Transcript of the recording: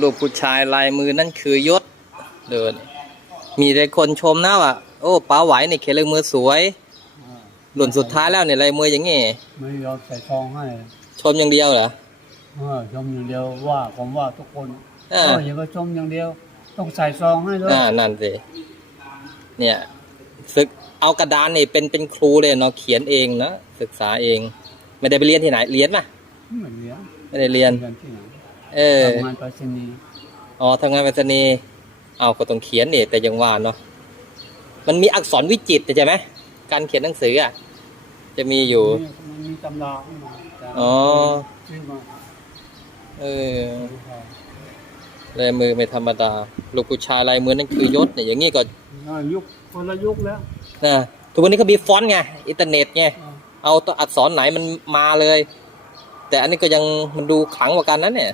ลูกผู้ชายลายมือนั่นคือยศเดิน มีแต่คนชมนะว่าโอ้ป้าไหวเนี่ยเขียนลายมือสวยอ่าหล่นสุดท้ายแล้วเนี่ยลายมืออย่างงี้ไม่ยอมใส่ซองให้ ชมอย่างเดียวเหรอเออชมอย่างเดียวว่าผมว่าทุกคนอ่าเอออย่ามาชมอย่างเดียว ต้องใส่ซองให้ด้วยอ่านั่นสิเนี่ยศึกเอากระดานนี่เป็นเป็นครูเลยเนาะเขียนเองนะศึกษาเอง ไม่ได้ไปเรียนที่ไหนเรียนป่ะเหมือนเนี้ยไม่ได้เรียน เรียนที่ไหนเออทำงานไปรษณีย์อ๋อทำงานไปรษณีย์เอาก็ต้องเขียนนี่แต่ยังว่าเนาะมันมีอักษรวิจิตรใช่ไหมการเขียนหนังสืออะจะมีอยู่มันมีตำราขึ้นมาแต่อ๋อซื้อมาเออลายมือไม่ธรรมดา ลูกผู้ชายลายมือนั่นคือยศเนี่ยอย่างงี้ก็อ่ายุคคนละยุคแล้วนะทุกวันนี้เขามีฟอนต์ไงอินเทอร์เน็ตไงอ่าเอาตัวอักษรไหนมันมาเลย แต่อันนี้ก็ยังมันดูขลังกว่ากันนั้นเนี่ย